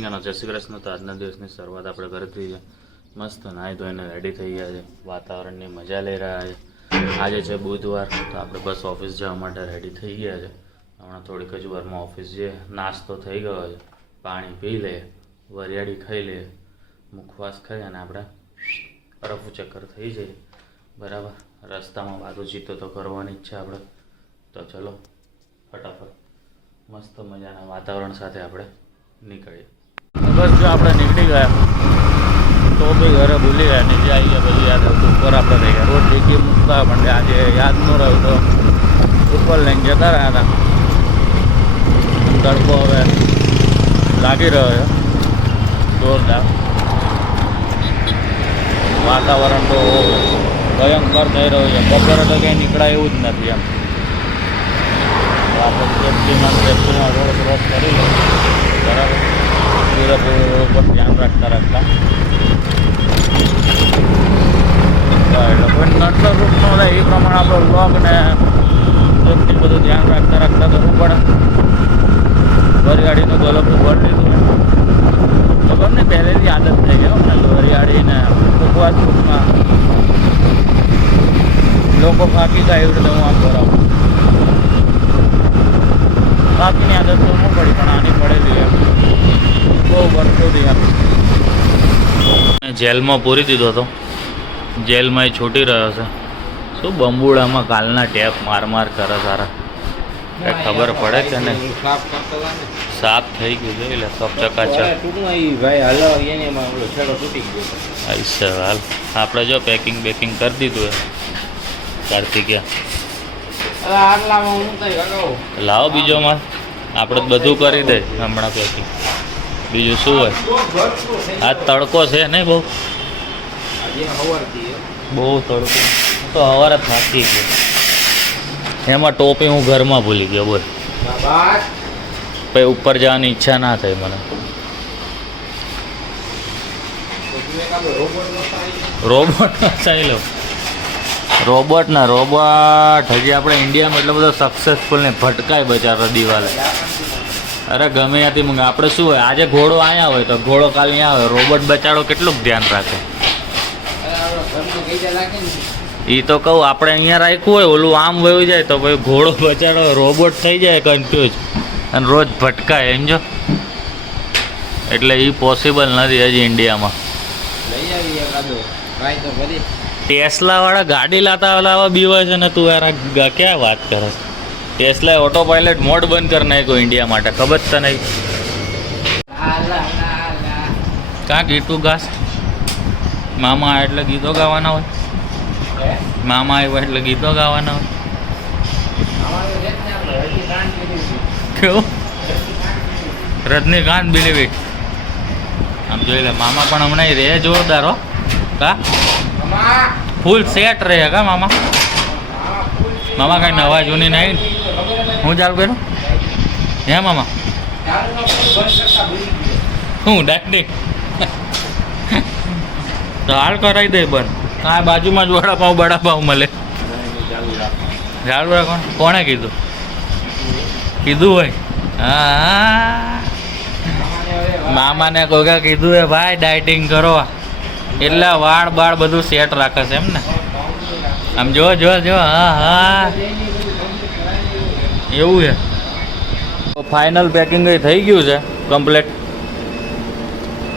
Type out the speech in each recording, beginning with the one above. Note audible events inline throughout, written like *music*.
Morning અને જય શ્રી તો આજના દિવસની શરૂઆત આપણે ઘરેથી છે મસ્ત નાહી ધોઈને રેડી થઈ ગયા છે. વાતાવરણની મજા લઈ રહ્યા છે. આજે છે બુધવાર, તો આપણે બસ ઓફિસ જવા માટે રેડી થઈ ગયા છે. હમણાં થોડીક જ વારમાં ઓફિસ જઈએ નાસ્તો થઈ ગયો છે. પાણી પી લે, વરિયાળી ખાઈ લે, મુખવાસ ખાઈ અને આપણે રફુ ચક્કર થઈ જઈએ બરાબર? રસ્તામાં વાતો જીતો તો કરવાની જ છે આપણે. તો ચલો, ફટાફટ મસ્ત મજાના વાતાવરણ સાથે આપણે નીકળીએ. બસ જો આપણે નીકળી ગયા. તો બી ઘરે ભૂલી ગયા, નીચે આવી ગયા પછી યાદ આવતું ઉપર આપણે રહી ગયા. રોજ ડીકી મૂકતા પણ આજે યાદ ન રહ્યું તો ઉપર લઈને જતા રહ્યા હતા. તડકો હવે લાગી રહ્યો છે. જોરદાર. વાતાવરણ તો ભયંકર થઈ રહ્યું છે. બપોરે તો ક્યાંય નીકળાય એવું જ નથી એમ. આપણે સેફ્ટીમાં સેફ્ટીમાં રોડ ક્રોસ કરી લો બરાબર. પૂરેપૂરું ઉપર ધ્યાન રાખતા રાખતા. એટલે કોઈ નડતર રૂપ ન થાય, એ પ્રમાણે આપણો લોક ને સેફટી બધું ધ્યાન રાખતા રાખતા કરવું પડે. વરિયાળીનું ગલપું ભરી લીધું. ખબર ને પહેલેથી આદત થઈ ગઈ અમને વરિયાળીને ઉપવાસ રૂપમાં. લોકો ફાંકી એવી રીતે હું આમ કરાવું બાકીની આદત તો ન પડી પણ આની પડેલી એમ બહુ વર્ષોથી એમ જેલમાં પૂરી દીધો હતો. જેલમાં એ છૂટી રહ્યો છે. શું બંબુડામાં કાલના ટેપ માર માર કરે સારા. કઈ ખબર પડે કે ને. સાફ થઈ ગયું છે લે સબ ચકાચક. છે હાલ. આપણે જો પેકિંગ બેકિંગ કરી દીધું એ તો લાવો બીજો માલ. આપણે બધું કરી દે હમણાં પેકિંગ બીજું શું હોય? આ તડકો છે નહીં બહુ? બહુ તડકો. તો તો સવારે થાકી ગયો. એમાં ટોપી હું ઘરમાં ભૂલી ગયો, બોલ. પછી ઉપર જવાની ઈચ્છા ના થઈ મને. રોબોટ ચાલો રોબોટ ના રોબોટ હજી આપણે ઇન્ડિયામાં એટલો બધો સક્સેસફુલ ને ભટકાય બચારો દિવાલે. અરે ગમે ત્યાંથી મંગા આપણે શું હોય આજે ઘોડો અહીંયા હોય તો ઘોડો કાલ અહીંયા હોય. રોબોટ બચાડો કેટલું ધ્યાન રાખે? એ તો કહું આપણે અહીંયા રાખ્યું હોય ઓલું આમ વયું જાય તો ભાઈ ઘોડો બચાડો રોબોટ થઈ જાય કન્ફ્યુઝ અને રોજ ભટકાય એમ જો એટલે એ પોસિબલ નથી હજી ઇન્ડિયામાં. ટેસ્લા વાળા ગાડી લાતા લાવા બીવા છે ને તું યાર ક્યાં વાત કરે છે? ટેસ્લાએ ઓટો પાયલટ મોડ બંધ કરી નાખ્યો ઇન્ડિયા માટે. ખબર જ તને? કાં ગીતું ઘાસ મામા એટલે ગીતો ગાવાના હોય. મામા આવ્યા એટલે ગીતો ગાવાના હોય. કેવું? રજનીકાંત બિલીવી. આમ જોઈ લે મામા પણ હમણાં રહે જોરદાર હો. કા? ફૂલ સેટ રહે કા મામા? મામા કઈ નવા જૂની નહીં? હું ચાલુ કર્યું? હે મામા? હું ડાયરેક્ટ તો હાલ કરાવી દે બંધ આ બાજુમાં જ વડાપાઉં, બડાપાઉં મળે. ઝાડુ રાખવાનું કોણે કીધું? કીધું હોય. હા. મામાને કોઈકા કીધું હે ભાઈ, ડાયટિંગ કરો એટલે વાળ બાળ બધું સેટ રાખે છે એમ ને? આમ જો જો જો હા હા. એવું છે. ફાઇનલ પેકિંગ થઈ ગયું છે કમ્પ્લેટ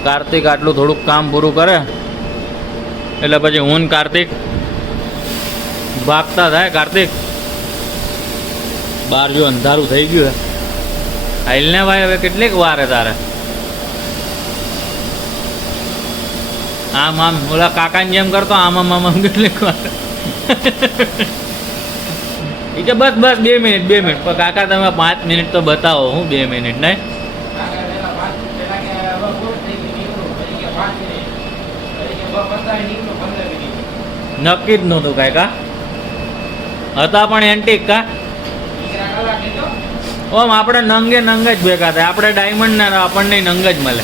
કાર્તિક આટલું થોડુંક કામ પૂરું કરે, એટલે પછી હું કાર્તિક ભાગતા થાય. કાર્તિક બહાર જો અંધારું થઈ ગયું હે હાઈલને ભાઈ, હવે કેટલીક વાર હે તારે? આમ આમ, ઓલા કાકાની જેમ કરતો આમ આમ આમ કેટલીક વાર? એ કે બસ બસ, બે મિનિટ બે મિનિટ. પણ કાકા, તમે પાંચ મિનિટ તો બતાવો, હું બે મિનિટ, નહીં? નક્કી જ નહોતું કાંઈ હતા પણ એન્ટિક કા? ઓમ, આપણે નંગે નંગ જ ભેગા થાય. આપણે ડાયમંડ ના, આપણને નંગ જ મળે.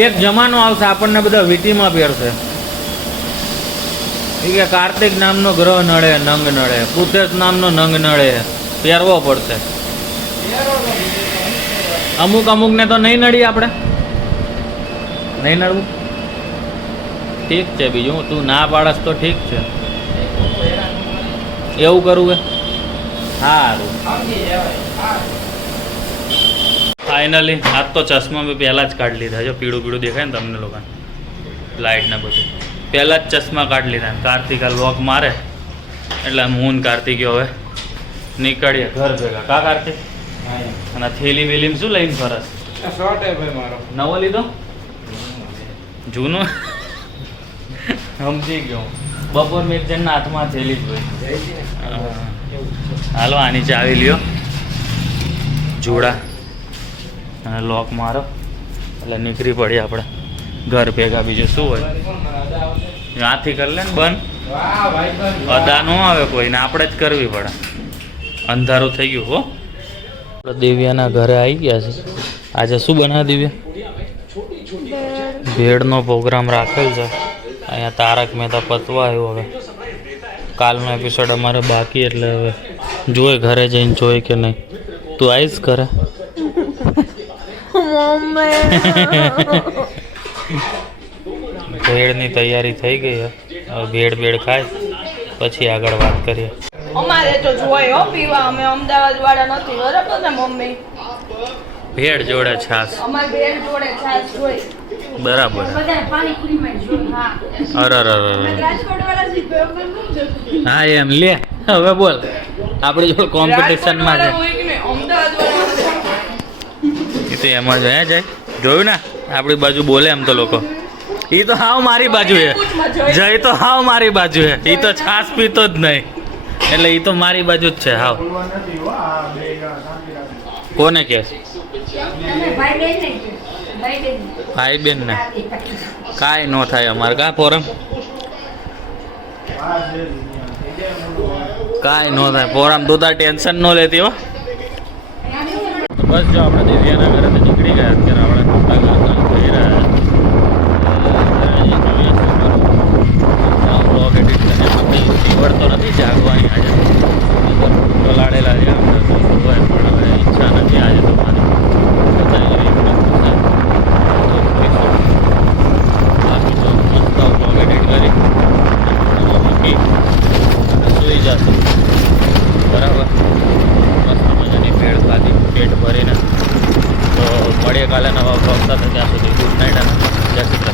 એક જમાનો આવશે, આપણને બધા વીટીમાં પહેરશે. એ કે કાર્તિક નામનો ગ્રહ નડે, નંગ નડે. કુતેશ નામનો નંગ નડે. પહેરવો પડશે. અમુક અમુક ને તો નહીં નડી આપણે. નહીં નડવું? ઠીક છે બીજું, તું ના પાડસ તો ઠીક છે. એવું કરવું કે? સારું ફાઇનલી આજ તો ચશ્મા મેં પહેલાં જ કાઢી લીધા. જો પીળું પીળું દેખાય ને તમને લાઇટ ને બધું. પહેલાં જ ચશ્મા કાઢી લીધા કાર્તિક આ લોક મારે. એટલે હું ને કાર્તિક હવે. નીકળીએ ઘર ભેગા. કા કાર્તિક? અને થેલી વેલીમાં શું લઈને ફરસ? શોર્ટ ભાઈ મારો. નવો લીધો? જૂનો? સમજી ગયો. બપોર મેં એક હાથમાં થેલી જ હોય. હાલો આની ચાવી લ્યો. જોડા. અને લોક મારો. એટલે નીકળી પડી આપણે. ઘર ભેગા બીજું શું હોય? ત્યાંથી કરી લે ને બંધ. અદા ન આવે કોઈને આપણે જ કરવી પડે. અંધારું થઈ ગયું હો. દિવ્યાના ઘરે આવી ગયા છે. આજે શું બનાવે દિવ્યા? ભેળનો પ્રોગ્રામ રાખેલ છે. અહીંયા તારક મહેતા પતવા આવ્યો હવે. કાલનો એપિસોડ અમારે બાકી એટલે હવે જોઈ ઘરે જઈને જોઈ કે નહીં. તું આવીશ ઘરે? *laughs* *laughs* ભેળની તૈયારી થઈ ગઈ હવે ભેળ ભેળ ખાય પછી આગળ વાત કરીએ. અમારે તો જોય હો પીવા. અમે અમદાવાદ વાળા નથી બરાબર ને મમ્મી? ભેળ જોડે છાસ અમાર ભેળ જોડે છાશ જોઈ. બરાબર. અરે અરે? હા. એમ. લે હવે બોલ. આપણી જોડે કોમ્પિટિશનમાં છે. એ તો એમાં જ હે જાય. જોયું ને? આપણી બાજુ બોલે એમ તો લોકો. એ તો હાવ મારી બાજુ હે. જય તો હાવ મારી બાજુ હે. એ તો છાસ પીતો જ નહીં. એટલે એ તો મારી બાજુ જ છે હાવ. કોને કે? ભાઈ બેન ને કાંઈ ન થાય અમારે. કા પોરમ? કાંઈ ન થાય. ફોરમ તું તાર ટેન્શન ન લેતી હો. બસ જો આપણે દિવ્યાના ઘરેથી નીકળી ગયા અત્યારે આપણે મોટા ઘર જઈ રહ્યા બ્લોગ એડિટ નથી જાગવાની આજે. પલાળેલા છે આપણે તો પણ હવે ઈચ્છા નથી આજે તો મારી છતાંય જો એક મિનિટ થશે તો ઉઠીશું. બાકી તો મસ્ત બ્લોગ એડિટ કરી મૂકી અને સૂઈ જશું બરાબર મસ્ત મજાની ભેળ ખાધી પેટ ભરીને તો મળીએ કાલે નવા બ્લોગ સાથે. ત્યાં સુધી ગુડ નાઇટ અને જય શ્રી